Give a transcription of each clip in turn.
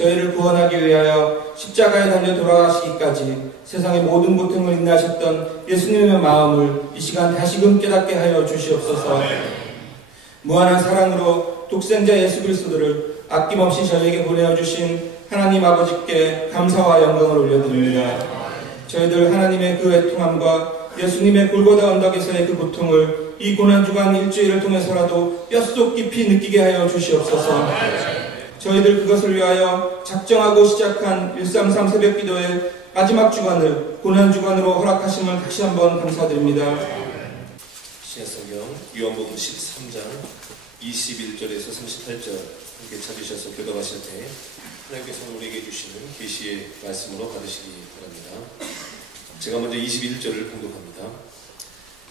저희를 구원하기 위하여 십자가에 달려 돌아가시기까지 세상의 모든 고통을 인내하셨던 예수님의 마음을 이 시간 다시금 깨닫게 하여 주시옵소서. 무한한 사랑으로 독생자 예수 그리스도를 아낌없이 저희에게 보내어 주신 하나님 아버지께 감사와 영광을 올려드립니다. 저희들 하나님의 그 애통함과 예수님의 골고다 언덕에서의 그 고통을 이 고난주간 일주일을 통해서라도 뼛속 깊이 느끼게 하여 주시옵소서. 저희들 그것을 위하여 작정하고 시작한 133 새벽기도의 마지막 주간을 고난주간으로 허락하심을 다시 한번 감사드립니다. 신약성경 요한복음 13장 21절에서 38절 함께 찾으셔서 교독하실 때 하나님께서 우리에게 주시는 계시의 말씀으로 받으시기 바랍니다. 제가 먼저 21절을 봉독합니다.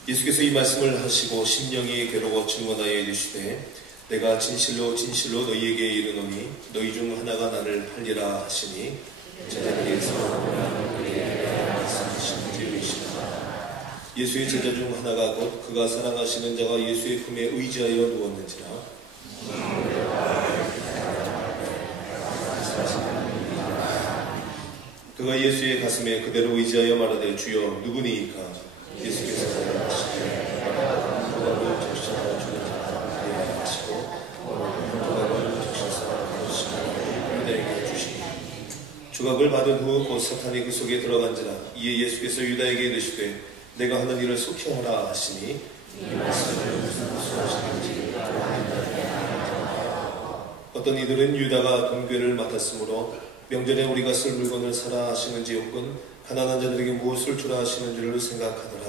예수께서 이 말씀을 하시고 심령이 괴로워 증언하여 이르시되 내가 진실로 진실로 너희에게 이르노니 너희 중 하나가 나를 팔리라 하시니 제자들에게서 말씀하신 이시다. 예수의 제자 중 하나가 곧 그가 사랑하시는 자가 예수의 품에 의지하여 누웠는지라. 그가 예수의 가슴에 그대로 의지하여 말하되 주여 누구니이까? 예수께서 대답하시되 조각을 받은 후 곧 사탄이 그 속에 들어간지라. 이에 예수께서 유다에게 이르시되 내가 하는 일을 속히 하라 하시니 이 말씀을 무슨 말씀하시는지 어떤 이들은 유다가 돈괴를 맡았으므로 명절에 우리가 쓸 물건을 사라 하시는지 혹은 가난한 자들에게 무엇을 주라 하시는 줄을 생각하더라.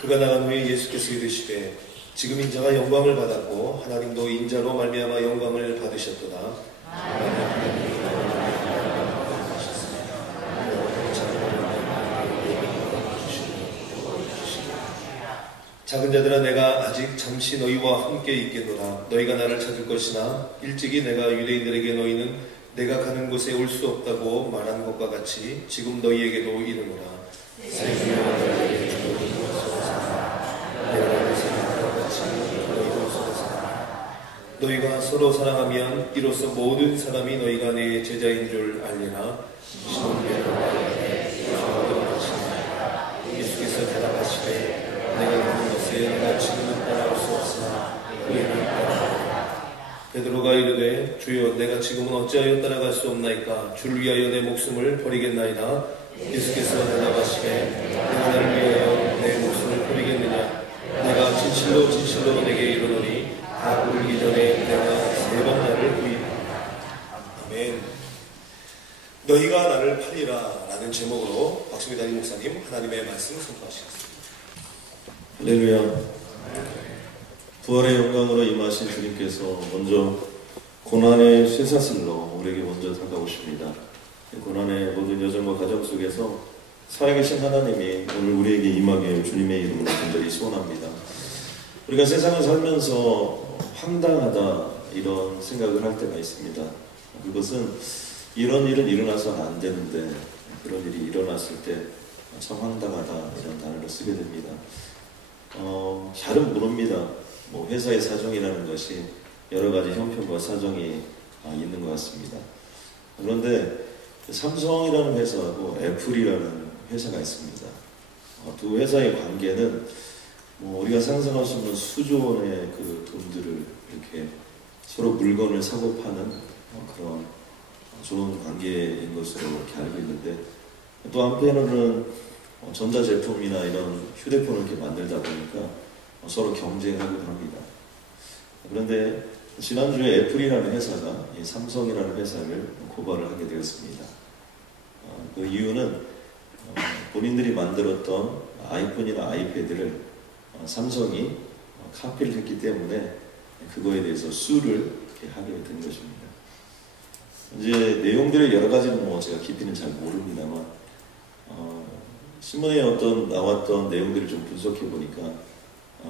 그가 나간 후에 예수께서 이르시되 지금 인자가 영광을 받았고 하나님도 인자로 말미암아 영광을 받으셨도다. 작은 자들아 내가 아직 잠시 너희와 함께 있겠노라. 너희가 나를 찾을 것이나 일찍이 내가 유대인들에게 너희는 내가 가는 곳에 올 수 없다고 말한 것과 같이 지금 너희에게도 이르노라. 너희가 서로 사랑하면 이로써 모든 사람이 너희가 내 제자인 줄 알리라. 예수께서 대답하시되 내가 가는 곳에 내가 지금은 따라올 수 없으나 너희는 따라가라. 베드로가 이르되 주여 내가 지금은 어찌하여 따라갈 수 없나이까? 주를 위하여 내 목숨을 버리겠나이다. 예수께서 대답하시되 내가 나를 위하여 내 목숨을 버리겠느냐? 내가 진실로 진실로 내게 이르노니 다 울기 전에 내가 3번 나를 부인하리라. 아멘. 너희가 나를 팔리라 라는 제목으로 박수미다님 목사님 하나님의 말씀 선포하시겠습니다. 할렐루야. 부활의 영광으로 임하신 주님께서 먼저 고난의 쇠사슬로 우리에게 먼저 다가오십니다. 고난의 모든 여정과 과정 속에서 살아계신 하나님이 오늘 우리에게 임하게 주님의 이름으로 간절히 소원합니다. 우리가 세상을 살면서 황당하다 이런 생각을 할 때가 있습니다. 그것은 이런 일은 일어나서는 안 되는데 그런 일이 일어났을 때 참 황당하다 이런 단어를 쓰게 됩니다. 잘은 모릅니다. 회사의 사정이라는 것이 여러 가지 형편과 사정이 있는 것 같습니다. 그런데 삼성이라는 회사하고 애플이라는 회사가 있습니다. 두 회사의 관계는 우리가 상상할 수 없는 수조 원의 그 돈들을 이렇게 서로 물건을 사고 파는 그런 좋은 관계인 것으로 이렇게 알고 있는데, 또 한편으로는 전자제품이나 이런 휴대폰을 이렇게 만들다 보니까 서로 경쟁하기도 합니다. 그런데 지난주에 애플이라는 회사가 이 삼성이라는 회사를 고발을 하게 되었습니다. 그 이유는 본인들이 만들었던 아이폰이나 아이패드를 삼성이 카피를 했기 때문에 그거에 대해서 수를 하게 된 것입니다. 이제 내용들의 여러 가지는 뭐 제가 깊이는 잘 모릅니다만 신문에 어떤 나왔던 내용들을 좀 분석해 보니까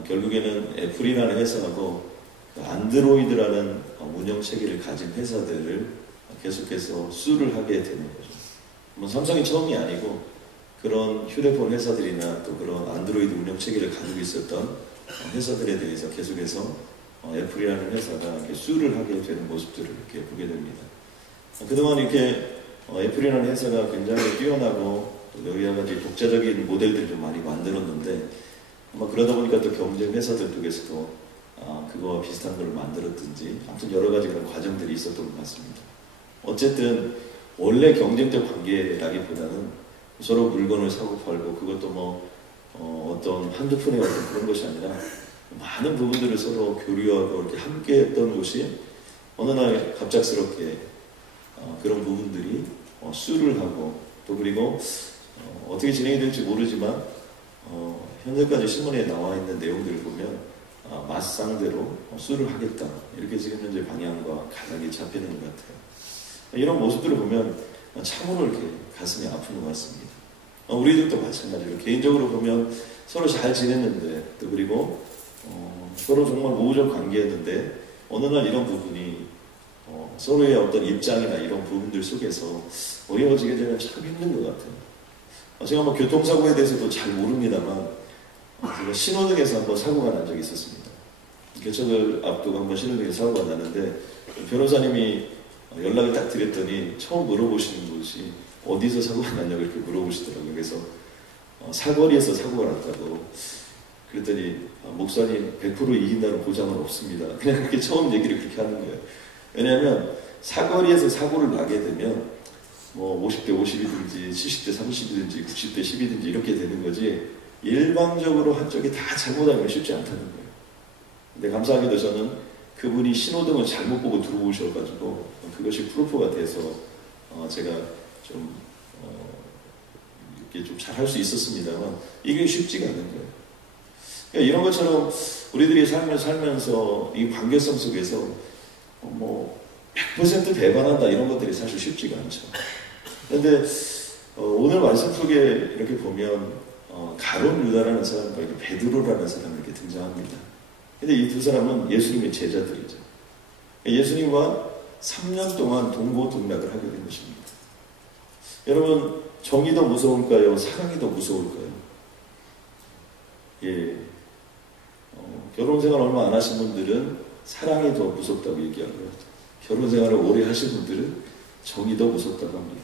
결국에는 애플이라는 회사하고 안드로이드라는 운영 체계를 가진 회사들을 계속해서 수를 하게 되는 거죠. 뭐 삼성이 처음이 아니고 그런 휴대폰 회사들이나 또 그런 안드로이드 운영 체계를 가지고 있었던 회사들에 대해서 계속해서 애플이라는 회사가 이렇게 수를 하게 되는 모습들을 이렇게 보게 됩니다. 그동안 이렇게 애플이라는 회사가 굉장히 뛰어나고 또 여러 가지 독자적인 모델들을 좀 많이 만들었는데 아마 그러다 보니까 또 경쟁 회사들 쪽에서도 그거와 비슷한 걸 만들었든지 아무튼 여러 가지 그런 과정들이 있었던 것 같습니다. 어쨌든 원래 경쟁적 관계라기보다는 서로 물건을 사고 팔고 그것도 뭐 어떤 한두 푼의 어떤 그런 것이 아니라 많은 부분들을 서로 교류하고 이렇게 함께 했던 곳이 어느 날 갑작스럽게 그런 부분들이 수를 하고 또 그리고 어떻게 진행이 될지 모르지만 현재까지 신문에 나와 있는 내용들을 보면 맞상대로 수를 하겠다 이렇게 지금 현재 방향과 가닥이 잡히는 것 같아요. 이런 모습들을 보면 참으로 이렇게 가슴이 아픈 것 같습니다. 우리들도 마찬가지로 개인적으로 보면 서로 잘 지냈는데 또 그리고 서로 정말 우호적 관계였는데 어느 날 이런 부분이 서로의 어떤 입장이나 이런 부분들 속에서 어려워지게 되면 참 힘든 것 같아요. 제가 뭐 교통사고에 대해서도 잘 모릅니다만 제가 신호등에서 한번 사고가 난 적이 있었습니다. 개척을 앞두고 한번 신호등에서 사고가 났는데 변호사님이 연락을 딱 드렸더니 처음 물어보시는 것이 어디서 사고가 났냐고 이렇게 물어보시더라고요. 그래서 사거리에서 사고가 났다고. 그랬더니 목사님 100% 이긴다는 보장은 없습니다. 그냥 그렇게 처음 얘기를 그렇게 하는 거예요. 왜냐하면 사거리에서 사고를 나게 되면 뭐 50대 50이든지 70대 30이든지 90대 10이든지 이렇게 되는 거지 일방적으로 한쪽이 다 잘못하면 쉽지 않다는 거예요. 근데 감사하게도 저는 그분이 신호등을 잘못 보고 들어오셔가지고 그것이 프루프가 돼서 제가 좀 이렇게 좀 잘할 수 있었습니다만 이게 쉽지가 않은 거예요. 그러니까 이런 것처럼 우리들이 삶을 살면서 이 관계성 속에서 뭐 100% 배반한다 이런 것들이 사실 쉽지가 않죠. 그런데 오늘 말씀 속에 이렇게 보면 가룟 유다라는 사람과 이렇게 베드로라는 사람이 이렇게 등장합니다. 근데 이 두 사람은 예수님의 제자들이죠. 예수님과 3년 동안 동고동락을 하게 된 것입니다. 여러분, 정이 더 무서울까요? 사랑이 더 무서울까요? 예. 결혼 생활 얼마 안 하신 분들은 사랑이 더 무섭다고 얘기하고요. 결혼 생활을 오래 하신 분들은 정이 더 무섭다고 합니다.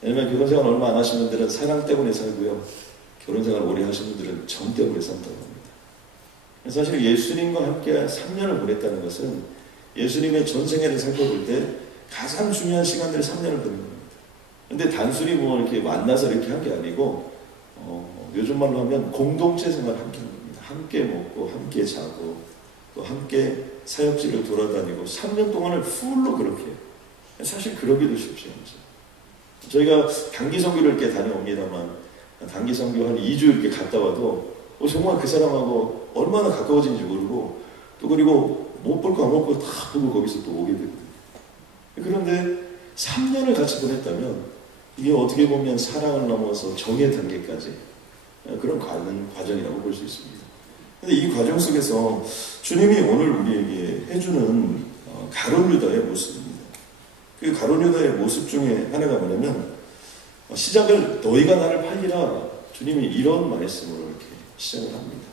왜냐면 결혼 생활 얼마 안 하신 분들은 사랑 때문에 살고요. 결혼 생활을 오래 하신 분들은 정 때문에 산다고 합니다. 사실 예수님과 함께 3년을 보냈다는 것은 예수님의 전생애를 살펴볼 때 가장 중요한 시간들을 3년을 보낸 겁니다. 근데 단순히 뭐 이렇게 만나서 이렇게 한 게 아니고 요즘 말로 하면 공동체 생활을 함께 한 겁니다. 함께 먹고 함께 자고 또 함께 사역지를 돌아다니고 3년 동안을 풀로 그렇게 해요. 사실 그러기도 쉽지 않죠. 저희가 단기 선교를 이렇게 다녀옵니다만 단기 선교 한 2주 이렇게 갔다 와도 정말 그 사람하고 얼마나 가까워진지 모르고 또 그리고 못 볼 거 안 볼 거 다 보고 거기서 또 오게 되거든요. 그런데 3년을 같이 보냈다면 이게 어떻게 보면 사랑을 넘어서 정의 단계까지 그런 과정이라고 볼 수 있습니다. 그런데 이 과정 속에서 주님이 오늘 우리에게 해주는 가룟 유다의 모습입니다. 그 가룟 유다의 모습 중에 하나가 뭐냐면 시작을 너희가 나를 팔리라 주님이 이런 말씀으로 이렇게 시작을 합니다.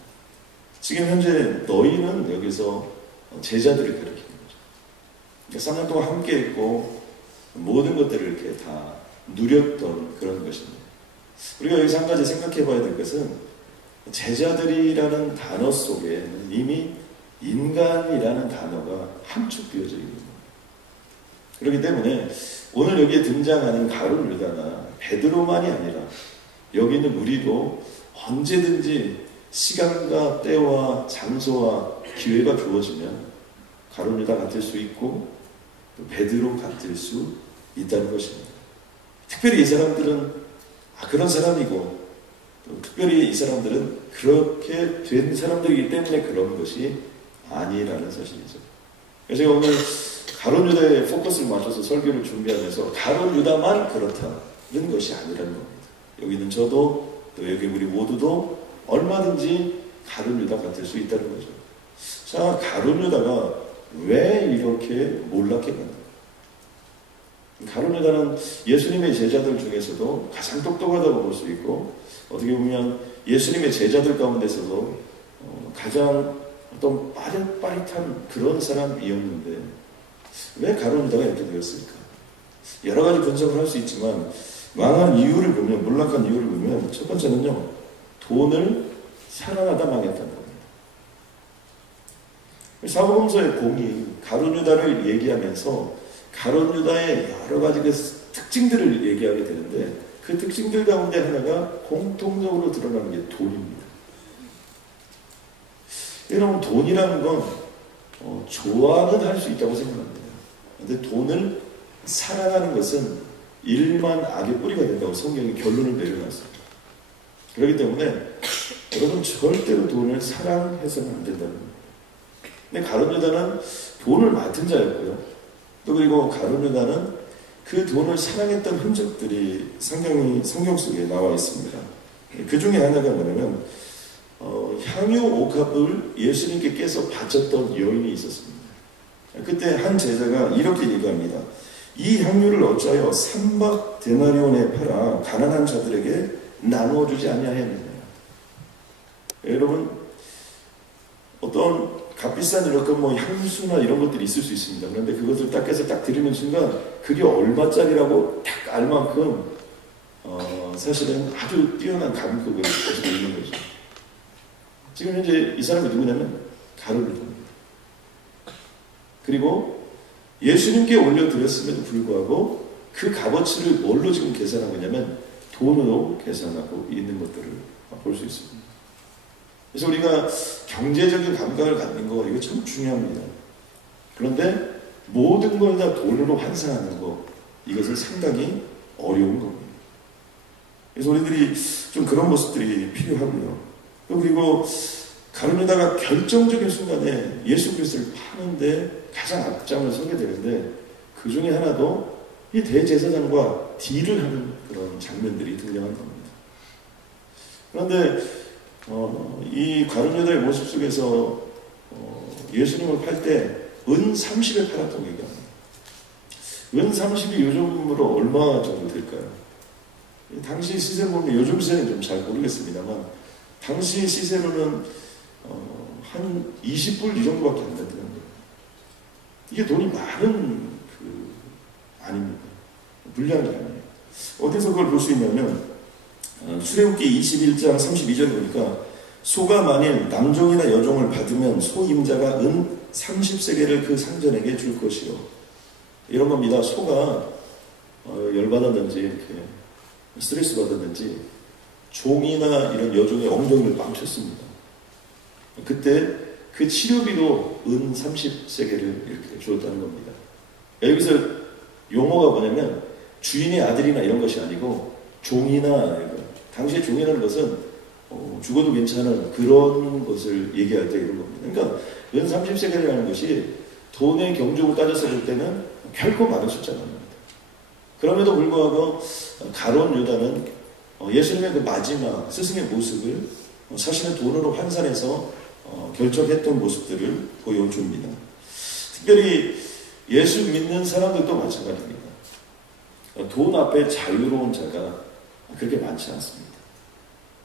지금 현재 너희는 여기서 제자들을 가리키는 거죠. 3년 동안 함께 했고 모든 것들을 이렇게 다 누렸던 그런 것입니다. 우리가 여기서 한 가지 생각해 봐야 될 것은 제자들이라는 단어 속에는 이미 인간이라는 단어가 함축되어져 있는 겁니다. 그렇기 때문에 오늘 여기에 등장하는 가룟 유다나 베드로만이 아니라 여기 있는 우리도 언제든지 시간과 때와 장소와 기회가 주어지면 가룟 유다 같을 수 있고 또 베드로 같을 수 있다는 것입니다. 특별히 이 사람들은 그런 사람이고 또 특별히 이 사람들은 그렇게 된 사람들이기 때문에 그런 것이 아니라는 사실이죠. 그래서 제가 오늘 가룟 유다에 포커스를 맞춰서 설교를 준비하면서 가룟 유다만 그렇다는 것이 아니라는 겁니다. 여기는 저도 또 여기 우리 모두도 얼마든지 가룟 유다가 될 수 있다는 거죠. 자, 가룟 유다가 왜 이렇게 몰락해 갔는가? 가룟 유다는 예수님의 제자들 중에서도 가장 똑똑하다고 볼 수 있고, 어떻게 보면 예수님의 제자들 가운데서도 가장 어떤 빠릿빠릿한 그런 사람이었는데 왜 가룟 유다가 이렇게 되었을까? 여러 가지 분석을 할 수 있지만 망한 이유를 보면, 몰락한 이유를 보면 첫 번째는요, 돈을 사랑하다 망했다는 겁니다. 사복음서의 공이 가룟 유다를 얘기하면서 가룟 유다의 여러 가지 그 특징들을 얘기하게 되는데, 그 특징들 가운데 하나가 공통적으로 드러나는 게 돈입니다. 여러분, 돈이라는 건 좋아는 할 수 있다고 생각합니다. 그런데 돈을 사랑하는 것은 일만 악의 뿌리가 된다고 성경이 결론을 내려놨습니다. 그렇기 때문에 여러분, 절대로 돈을 사랑해서는 안 된다는 겁니다. 근데 가룟 유다는 돈을 맡은 자였고요. 또 그리고 가룟 유다는 그 돈을 사랑했던 흔적들이 성경 속에 나와 있습니다. 그 중에 하나가 뭐냐면 향유 옥합을 예수님께 깨서 바쳤던 여인이 있었습니다. 그때 한 제자가 이렇게 얘기합니다. 이 향유를 어찌하여 3박 데나리온에 팔아 가난한 자들에게 나누어주지 아니하였느냐. 여러분, 어떤 값비싼 이렇게 향수나 이런 것들이 있을 수 있습니다. 그런데 그것을 딱 깨서 딱 드리는 순간 그게 얼마짜리라고 딱 알 만큼 사실은 아주 뛰어난 가격을 가지고 있는 거죠. 지금 현재 이 사람이 누구냐면 가룟 유다입니다. 그리고 예수님께 올려드렸음에도 불구하고 그 값어치를 뭘로 지금 계산하고 있냐면 돈으로 계산하고 있는 것들을 볼 수 있습니다. 그래서 우리가 경제적인 감각을 갖는 거, 이거 참 중요합니다. 그런데 모든 걸 다 돈으로 환산하는 거, 이것은 상당히 어려운 겁니다. 그래서 우리들이 좀 그런 모습들이 필요하고요. 그리고 가룟 유다가 결정적인 순간에 예수 그리스도를 파는데 가장 앞장을 서게 되는데, 그 중에 하나도 이 대제사장과 딜을 하는 그런 장면들이 등장하는 겁니다. 그런데 이 가룟 유다의 모습 속에서 예수님을 팔 때 은 30에 팔았다고 얘기합니다. 은 30이 요즘으로 얼마 정도 될까요? 당시 시세로 보면, 요즘 시세는 좀 잘 모르겠습니다만 당시 시세로는 한 20불 이 정도밖에 안 된다는 거예요. 이게 돈이 많은 아닙니다. 불리한 게 아니에요. 어디서 그걸 볼 수 있냐면 출애굽기 21장 32절에 보니까 소가 만일 남종이나 여종을 받으면 소 임자가 은 30세겔을 그 상전에게 줄 것이요. 이런 겁니다. 소가 열받았는지 이렇게 스트레스 받았는지 종이나 이런 여종의 엉덩이를 빵 쳤습니다. 그때 그 치료비로 은 30세겔을 이렇게 주었다는 겁니다. 여기서 용어가 뭐냐면 주인의 아들이나 이런 것이 아니고 종이나, 당시에 종이라는 것은 죽어도 괜찮은 그런 것을 얘기할 때 이런 겁니다. 그러니까 은 30세겔이라는 것이 돈의 경적으로 따져서 볼 때는 결코 많은 숫자가 아닙니다. 그럼에도 불구하고 가룟 유다는 예수님의 그 마지막 스승의 모습을 사실은 돈으로 환산해서 결정했던 모습들을 보여줍니다. 특별히 예수 믿는 사람들도 마찬가지입니다. 돈 앞에 자유로운 자가 그렇게 많지 않습니다.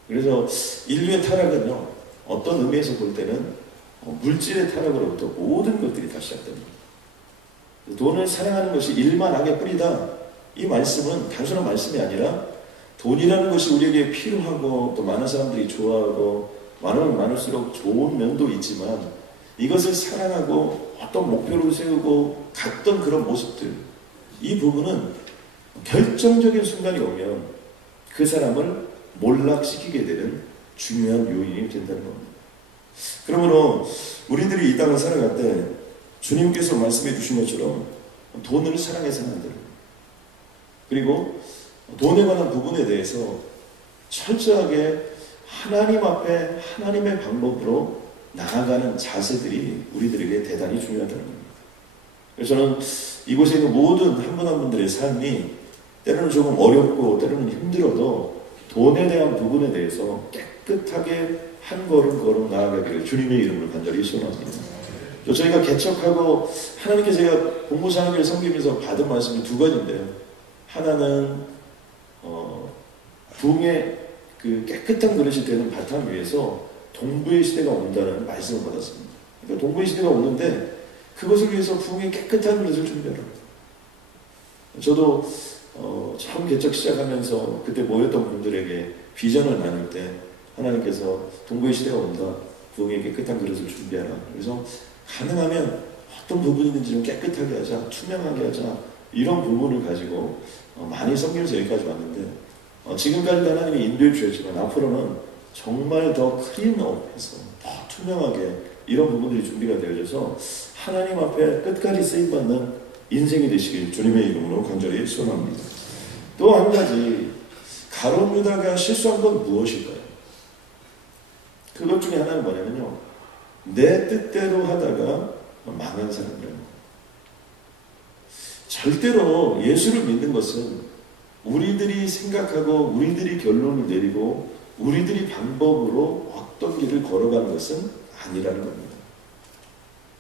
그래서 인류의 타락은요, 어떤 의미에서 볼 때는 물질의 타락으로부터 모든 것들이 다 시작됩니다. 돈을 사랑하는 것이 일만 악의 뿌리다. 이 말씀은 단순한 말씀이 아니라 돈이라는 것이 우리에게 필요하고 또 많은 사람들이 좋아하고 많으면 많을수록 좋은 면도 있지만, 이것을 사랑하고 어떤 목표를 세우고 갔던 그런 모습들, 이 부분은 결정적인 순간이 오면 그 사람을 몰락시키게 되는 중요한 요인이 된다는 겁니다. 그러므로 우리들이 이 땅을 살아갈 때 주님께서 말씀해 주신 것처럼 돈을 사랑해서는 안 됩니다. 그리고 돈에 관한 부분에 대해서 철저하게 하나님 앞에 하나님의 방법으로 나아가는 자세들이 우리들에게 대단히 중요하다는 겁니다. 그래서 저는 이곳에 있는 모든 한 분 한 분들의 삶이 때로는 조금 어렵고 때로는 힘들어도 돈에 대한 부분에 대해서 깨끗하게 한 걸음 나아가기를 주님의 이름으로 간절히 소원합니다. 저희가 개척하고 하나님께 제가 봉사하기를 섬기면서 받은 말씀이 두 가지인데요. 하나는 부흥의 그 깨끗한 그릇이 되는 바탕 위에서 동부의 시대가 온다는 말씀을 받았습니다. 그러니까 동부의 시대가 오는데 그것을 위해서 부흥의 깨끗한 그릇을 준비하라. 저도 처음 개척 시작하면서 그때 모였던 분들에게 비전을 나눌 때 하나님께서 동부의 시대가 온다. 부흥의 깨끗한 그릇을 준비하라. 그래서 가능하면 어떤 부분이든지 좀 깨끗하게 하자, 투명하게 하자, 이런 부분을 가지고 많이 섬기면서 여기까지 왔는데 지금까지도 하나님이 인도해 주셨지만 앞으로는 정말 더 클린업해서 더 투명하게 이런 부분들이 준비가 되어져서 하나님 앞에 끝까지 쓰임받는 인생이 되시길 주님의 이름으로 간절히 소원합니다. 또 한 가지, 가룟 유다가 실수한 건 무엇일까요? 그것 중에 하나는 뭐냐면요, 내 뜻대로 하다가 망한 사람들이에요. 절대로 예수를 믿는 것은 우리들이 생각하고 우리들이 결론을 내리고 우리들이 방법으로 어떤 길을 걸어가는 것은 아니라는 겁니다.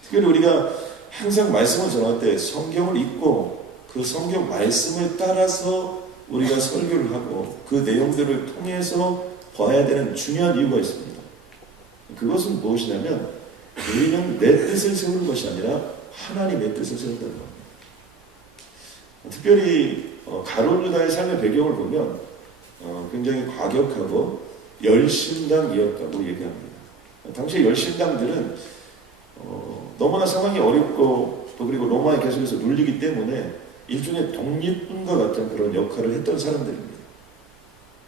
특별히 우리가 항상 말씀을 전할 때 성경을 읽고 그 성경 말씀을 따라서 우리가 설교를 하고 그 내용들을 통해서 봐야 되는 중요한 이유가 있습니다. 그것은 무엇이냐면 우리는 내 뜻을 세우는 것이 아니라 하나님의 뜻을 세운다는 겁니다. 특별히 가룟 유다의 삶의 배경을 보면 굉장히 과격하고 열심당이었다고 얘기합니다. 당시 열심당들은 너무나 상황이 어렵고 또 그리고 로마에 계속해서 눌리기 때문에 일종의 독립군과 같은 그런 역할을 했던 사람들입니다.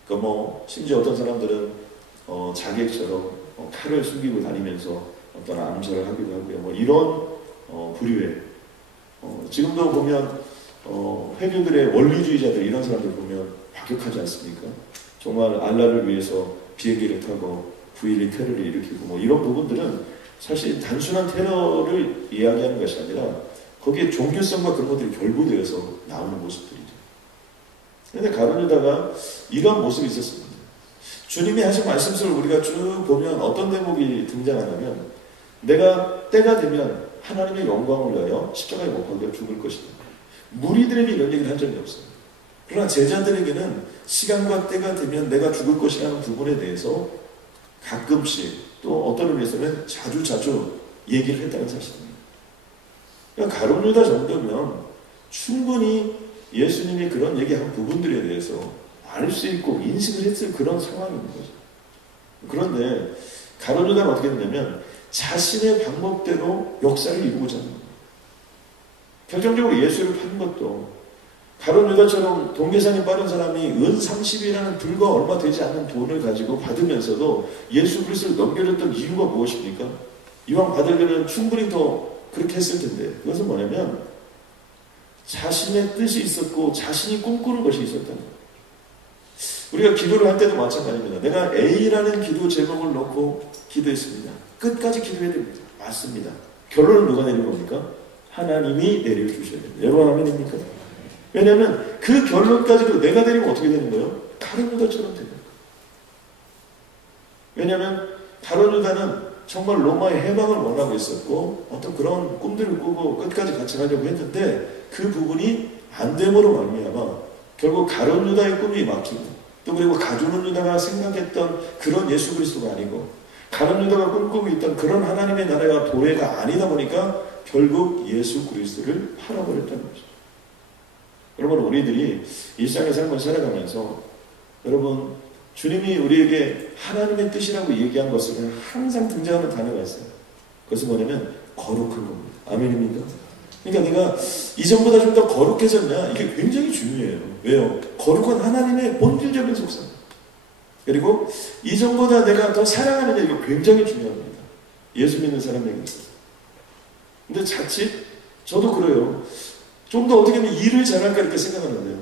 그러니까 심지어 어떤 사람들은 자객처럼 칼을 숨기고 다니면서 어떤 암살을 하기도 하고요. 이런 부류의 지금도 보면 회교들의 원리주의자들 이런 사람들 보면 과격하지 않습니까? 정말 알라를 위해서 비행기를 타고 9.12 테러를 일으키고 이런 부분들은 사실 단순한 테러를 이야기하는 것이 아니라 거기에 종교성과 그런 것들이 결부되어서 나오는 모습들이죠. 그런데 가룟 유다가 이런 모습이 있었습니다. 주님이 하신 말씀을 우리가 쭉 보면 어떤 대목이 등장하냐면 내가 때가 되면 하나님의 영광을 위하여 십자가에 못 박혀 죽을 것이다. 무리들에게 이런 얘기를 한 적이 없어요. 그러나 제자들에게는 시간과 때가 되면 내가 죽을 것이라는 부분에 대해서 가끔씩 또 어떤 의미에서는 자주 얘기를 했다는 사실입니다. 그러니까 가룟 유다 정도면 충분히 예수님이 그런 얘기한 부분들에 대해서 알 수 있고 인식을 했을 그런 상황인 거죠. 그런데 가룟 유다는 어떻게 됐냐면 자신의 방법대로 역사를 이루고자 합니다. 결정적으로 예수를 판 것도 가룟 유다처럼 동계산이 빠른 사람이 은 30이라는 불과 얼마 되지 않는 돈을 가지고 받으면서도 예수 그리스도를 넘겨줬던 이유가 무엇입니까? 이왕 받으려면 충분히 더 그렇게 했을 텐데 그것은 뭐냐면 자신의 뜻이 있었고 자신이 꿈꾸는 것이 있었다는 거예요. 우리가 기도를 할 때도 마찬가지입니다. 내가 A라는 기도 제목을 놓고 기도했습니다. 끝까지 기도해야 됩니다. 맞습니다. 결론은 누가 내리는 겁니까? 하나님이 내려주셔야 됩니다. 여러분 아멘입니까? 왜냐하면 그 결론까지도 내가 내리면 어떻게 되는 거예요? 가룟 유다처럼 되는 거예요. 왜냐하면 가룟 유다는 정말 로마의 해방을 원하고 있었고 어떤 그런 꿈들을 꾸고 끝까지 같이 가려고 했는데 그 부분이 안 됨으로 말미암아 결국 가룟 유다의 꿈이 막히고 또 그리고 가룟 유다가 생각했던 그런 예수 그리스도가 아니고 가룟 유다가 꿈꾸고 있던 그런 하나님의 나라가 도래가 아니다 보니까 결국 예수 그리스도를 팔아버렸다는 거죠. 여러분 우리들이 일상의 삶을 살아가면서 여러분 주님이 우리에게 하나님의 뜻이라고 얘기한 것은 항상 등장하는 단어가 있어요. 그것은 뭐냐면 거룩한 겁니다. 아멘입니까? 그러니까 내가 이전보다 좀 더 거룩해졌냐? 이게 굉장히 중요해요. 왜요? 거룩한 하나님의 본질적인 속성. 그리고 이전보다 내가 더 사랑하느냐? 이거 굉장히 중요합니다. 예수 믿는 사람에게 있어서. 근데 자칫 저도 그래요. 좀 더 어떻게 하면 일을 잘할까 이렇게 생각하는데요.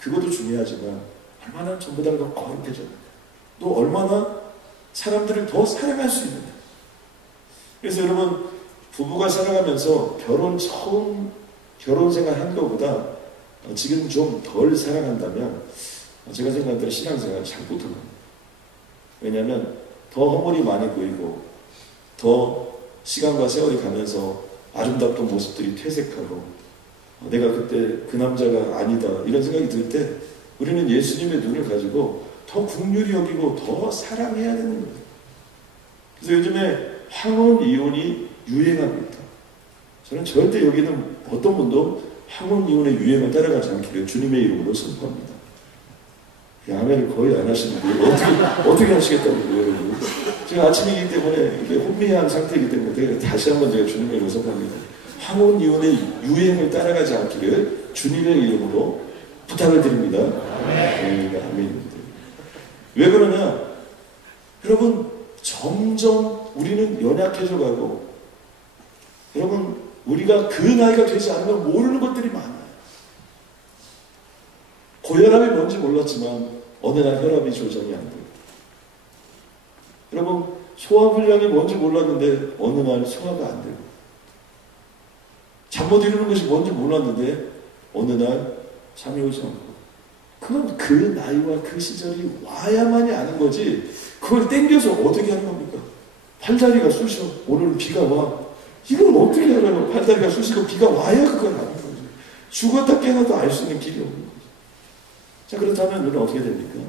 그것도 중요하지만 얼마나 전보다 더 거룩해졌는가. 또 얼마나 사람들을 더 사랑할 수 있는가. 그래서 여러분 부부가 살아가면서 처음 결혼 생활 한 것보다 지금 좀 덜 살아간다면 제가 생각할 때는 신앙생활 잘 못할 겁니다. 왜냐하면 더 허물이 많이 보이고 더 시간과 세월이 가면서 아름답던 모습들이 퇴색하고 내가 그때 그 남자가 아니다 이런 생각이 들 때 우리는 예수님의 눈을 가지고 더 긍휼히 여기고 더 사랑해야 되는 거예요. 그래서 요즘에 황혼 이혼이 유행하고 있다. 저는 절대 여기는 어떤 분도 황혼 이혼의 유행을 따라가지 않기를 주님의 이름으로 선포합니다. 아멘을 거의 안 하시는 분들 어떻게 하시겠다고요, 여러분? 제가 아침이기 때문에 이렇게 혼미한 상태이기 때문에 다시 한번 제가 주님의 이름으로 선포합니다. 황혼 이혼의 유행을 따라가지 않기를 주님의 이름으로 부탁을 드립니다. 아멘입니다. 왜 그러냐? 여러분, 점점 우리는 연약해져 가고, 여러분, 우리가 그 나이가 되지 않으면 모르는 것들이 많아요. 고혈압이 뭔지 몰랐지만 어느 날 혈압이 조정이 안 돼요. 여러분, 소화불량이 뭔지 몰랐는데 어느 날 소화가 안 되고, 잠 못 이루는 것이 뭔지 몰랐는데 어느 날 잠이 오지 않고, 그건 그 나이와 그 시절이 와야만이 아는 거지, 그걸 땡겨서 어떻게 하는 겁니까? 팔다리가 쑤셔, 오늘은 비가 와. 이건 어떻게 알아요? 팔다리가 쑤시고 비가 와야 그걸 아는 거죠. 죽었다 깨어나도 알 수 있는 길이 없는 거죠. 자, 그렇다면 우리는 어떻게 됩니까?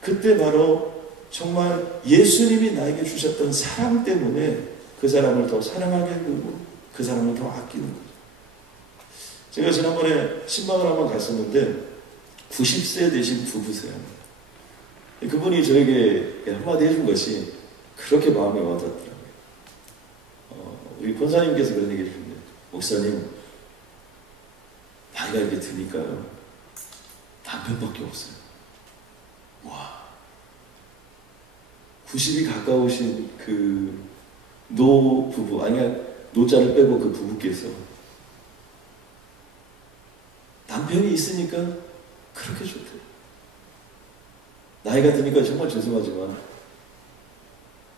그때 바로 정말 예수님이 나에게 주셨던 사랑 때문에 그 사람을 더 사랑하게 되고 그 사람을 더 아끼는 거죠. 제가 지난번에 신방을 한번 갔었는데 90세 되신 부부세요. 그분이 저에게 한마디 해준 것이 그렇게 마음에 와닿더라고요. 우리 권사님께서 그런 얘기를 해주는데, 목사님, 나이가 이렇게 드니까요, 남편밖에 없어요. 와, 90이 가까우신 그 노부부, 아니야, 노자를 빼고 그 부부께서 남편이 있으니까 그렇게 좋대요. 나이가 드니까 정말 죄송하지만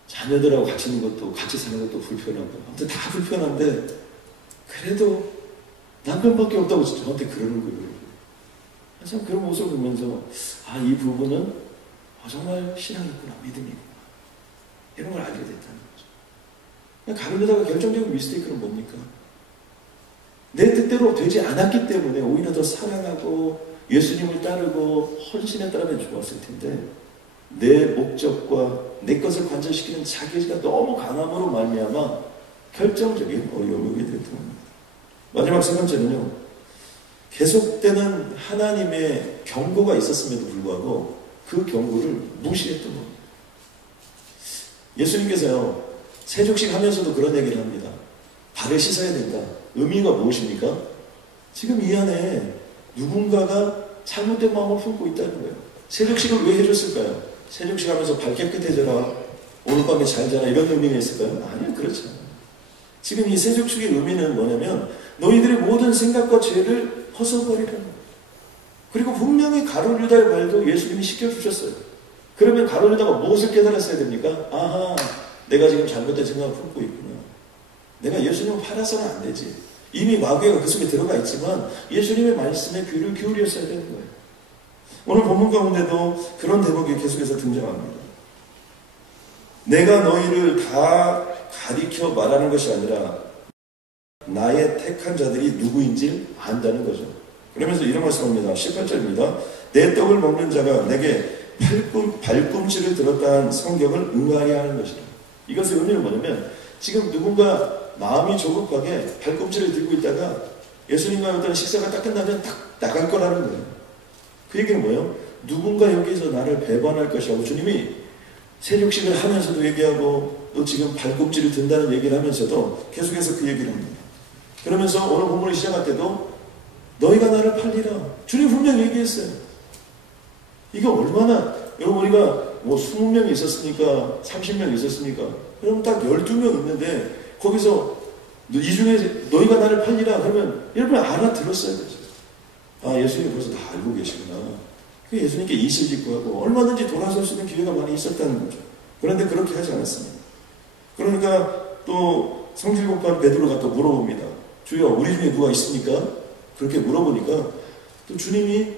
자녀들하고 같이 있는 것도, 같이 사는 것도 불편하고, 아무튼 다 불편한데 그래도 남편밖에 없다고 저한테 그러는 거예요. 참 그런 모습을 보면서 아, 이 부부는 정말 신앙이 있구나, 믿음이 있구나, 이런 걸 알게 됐다는 거죠. 가는데다가 결정적인 미스테이크는 뭡니까? 내 뜻대로 되지 않았기 때문에 오히려 더 사랑하고 예수님을 따르고 헌신에 따르면 좋았을 텐데, 내 목적과 내 것을 관철시키는 자기가 너무 강함으로 말미암아 결정적인 어려움을 오게 됐던 겁니다. 마지막 세 번째는요, 계속되는 하나님의 경고가 있었음에도 불구하고 그 경고를 무시했던 겁니다. 예수님께서요, 세족식 하면서도 그런 얘기를 합니다. 발을 씻어야 된다. 의미가 무엇입니까? 지금 이 안에 누군가가 잘못된 마음을 품고 있다는 거예요. 세족식을 왜 해줬을까요? 세족식 하면서 발 깨끗해져라, 오늘 밤에 잘 자라, 이런 의미가 있을까요? 아니요, 그렇지 않아요. 지금 이 세족식의 의미는 뭐냐면 너희들의 모든 생각과 죄를 벗어버리라는 거예요. 그리고 분명히 가룟 유다의 발도 예수님이 씻겨주셨어요. 그러면 가룟 유다가 무엇을 깨달았어야 됩니까? 아하, 내가 지금 잘못된 생각을 품고 있구나. 내가 예수님을 팔아서는 안 되지. 이미 마귀가 그 속에 들어가 있지만 예수님의 말씀에 귀를 기울였어야 되는 거예요. 오늘 본문 가운데도 그런 대목이 계속해서 등장합니다. 내가 너희를 다 가리켜 말하는 것이 아니라 나의 택한 자들이 누구인지 안다는 거죠. 그러면서 이런 말씀합니다. 18절입니다. 내 떡을 먹는 자가 내게 발꿈치를 들었다는 성경을 응하게 하는 것이다. 이것의 의미는 뭐냐면 지금 누군가 마음이 조급하게 발꿈치를 들고 있다가 예수님과 어떤 식사가 딱 끝나면 딱 나갈 거라는 거예요. 그 얘기는 뭐예요? 누군가 여기서 나를 배반할 것이라고 주님이 세족식을 하면서도 얘기하고 또 지금 발꿈치를 든다는 얘기를 하면서도 계속해서 그 얘기를 합니다. 그러면서 오늘 본문을 시작할 때도 너희가 나를 팔리라. 주님 분명히 얘기했어요. 이게 얼마나, 여러분 우리가 뭐 20명이 있었으니까 30명 있었으니까 그럼 딱 12명 있는데 거기서 이 중에 너희가 나를 팔리라 그러면 여러분 알아들었어야 되죠. 아, 예수님 벌써 다 알고 계시구나. 그 예수님께 이실직고하고 얼마든지 돌아설 수 있는 기회가 많이 있었다는 거죠. 그런데 그렇게 하지 않았습니다. 그러니까 또 성질 급한 베드로가 또 물어봅니다. 주여, 우리 중에 누가 있습니까? 그렇게 물어보니까 또 주님이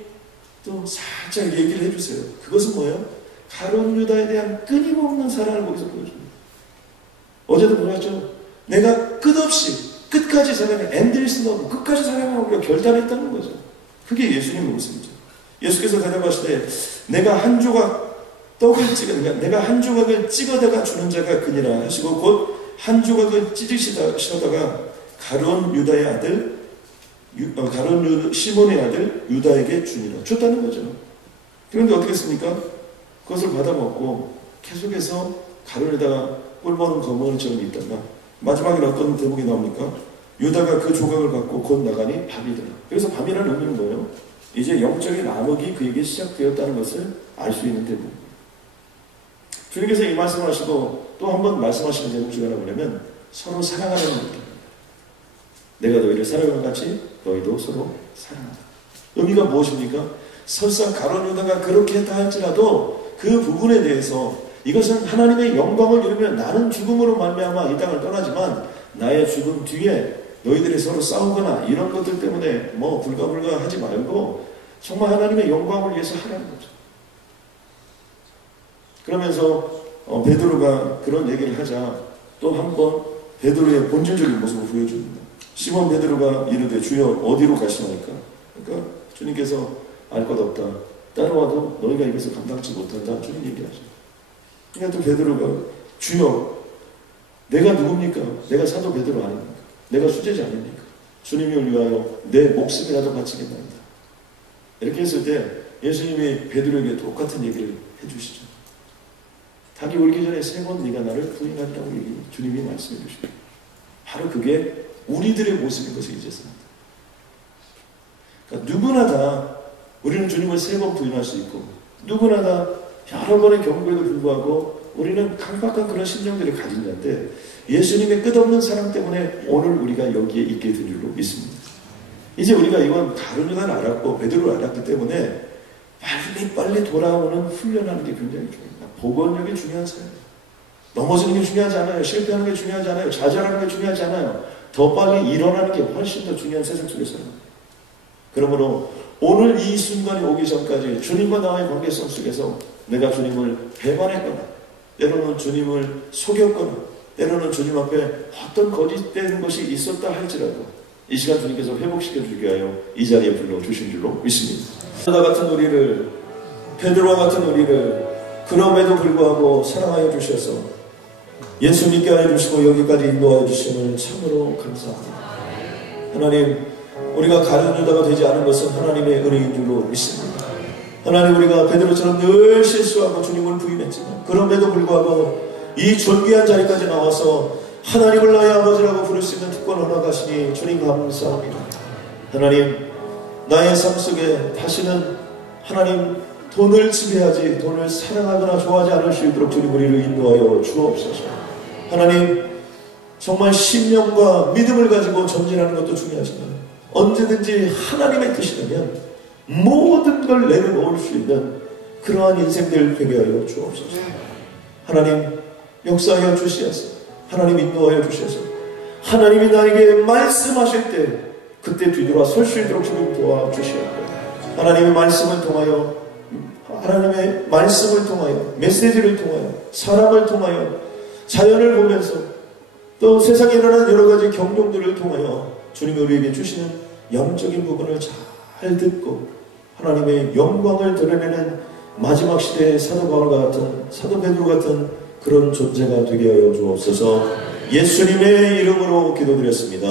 또 살짝 얘기를 해주세요. 그것은 뭐예요? 가룟 유다에 대한 끊임없는 사랑을 거기서 보여줍니다. 어제도 보았죠? 내가 끝까지 사랑해, 엔드리스 너브, 끝까지 사랑하고 우리가 결단했다는 거죠. 그게 예수님의 모습이죠. 예수께서 대답하실 때 내가 한 조각 떡을 내가 한 조각을 찍어다가 주는 자가 그니라 하시고 곧 한 조각을 찢으시다가 가룟 유다의 아들 시몬의 아들 유다에게 주니라 줬다는 거죠. 그런데 어떻게 했습니까? 그것을 받아먹고 계속해서 가룟에다가 꿀먹는 거머리처럼 있다가 마지막에 어떤 대목이 나옵니까? 유다가 그 조각을 갖고 곧 나가니 밤이더라. 그래서 밤이라는 의미는 뭐예요? 이제 영적인 암흑이 그에게 시작되었다는 것을 알 수 있는 대목입니다. 주님께서 이 말씀을 하시고 또 한 번 말씀하시는 제목 중에 하나 뭐냐면 서로 사랑하는 겁니다. 내가 너희를 사랑한 같이 너희도 서로 사랑하라. 의미가 무엇입니까? 설사 가룟 유다가 그렇게 했다 할지라도 그 부분에 대해서 이것은 하나님의 영광을 이루며 나는 죽음으로 말미암아 이 땅을 떠나지만 나의 죽음 뒤에 너희들이 서로 싸우거나 이런 것들 때문에 뭐 불가불가 하지 말고 정말 하나님의 영광을 위해서 하라는 거죠. 그러면서 베드로가 그런 얘기를 하자 또 한 번 베드로의 본질적인 모습을 보여줍니다. 시몬 베드로가 이르되 주여 어디로 가시나이까? 그러니까 주님께서 알 것 없다. 따라와도 너희가 이것을 감당치 못한다. 주님 얘기하죠. 그러니까 또 베드로가 주여 내가 누굽니까? 내가 사도 베드로 아닙니까? 내가 수제자 아닙니까? 주님을 위하여 내 목숨이라도 바치겠나이다. 이렇게 했을 때 예수님이 베드로에게 똑같은 얘기를 해주시죠. 닭이 울기 전에 3번 네가 나를 부인하리라고 주님이 말씀해 주십니다. 바로 그게 우리들의 모습인 것을 잊었습니다. 그러니까 누구나 다 우리는 주님을 3번 부인할 수 있고 누구나 다 여러 번의 경고에도 불구하고 우리는 강박한 그런 심령들을 가진 자인데 예수님의 끝없는 사랑 때문에 오늘 우리가 여기에 있게 된 줄로 믿습니다. 이제 우리가 이건 가룟 유다를 알았고 베드로를 알았기 때문에 빨리 돌아오는 훈련하는 게 굉장히 중요합니다. 복원력이 중요한 사람이에요. 넘어지는 게 중요하지 않아요. 실패하는 게 중요하지 않아요. 좌절하는 게 중요하지 않아요. 더 빨리 일어나는 게 훨씬 더 중요한 세상 속에서는. 그러므로 오늘 이 순간이 오기 전까지 주님과 나와의 관계성 속에서 내가 주님을 배반했거나 때로는 주님을 속였거나 때로는 주님 앞에 어떤 거짓된 것이 있었다 할지라도 이 시간 주님께서 회복시켜 주기 위하여 이 자리에 불러주신 줄로 믿습니다. 유다 같은 우리를 베드로와 같은 우리를 그럼에도 불구하고 사랑하여 주셔서 예수 믿게 하여 주시고 여기까지 인도하여 주심을 참으로 감사합니다. 하나님 우리가 가룟 유다가 되지 않은 것은 하나님의 은혜인 줄로 믿습니다. 하나님 우리가 베드로처럼 늘 실수하고 주님을 부인했지만 그럼에도 불구하고 이 존귀한 자리까지 나와서 하나님을 나의 아버지라고 부를 수 있는 특권 허락하시니 주님 감사합니다. 하나님 나의 삶 속에 다시는 하나님 돈을 지배하지 돈을 사랑하거나 좋아하지 않을 수 있도록 주님 우리를 인도하여 주옵소서. 하나님 정말 신념과 믿음을 가지고 전진하는 것도 중요하지만 언제든지 하나님의 뜻이라면 모든 걸 내려놓을 수 있는 그러한 인생들 되게 하여 주옵소서. 하나님 역사하여 주시옵소서. 하나님 인도하여 주셔서 하나님이 나에게 말씀하실 때 그때 뒤돌아 설 수 있도록 주님 도와주시옵소서. 하나님의 말씀을 통하여 하나님의 말씀을 통하여 메시지를 통하여 사람을 통하여 자연을 보면서 또 세상에 일어나는 여러 가지 경종들을 통하여 주님이 우리에게 주시는 영적인 부분을 잘 듣고 하나님의 영광을 드러내는 마지막 시대의 사도 바울과 같은 사도 베드로 같은 그런 존재가 되게 하여 주옵소서. 예수님의 이름으로 기도드렸습니다.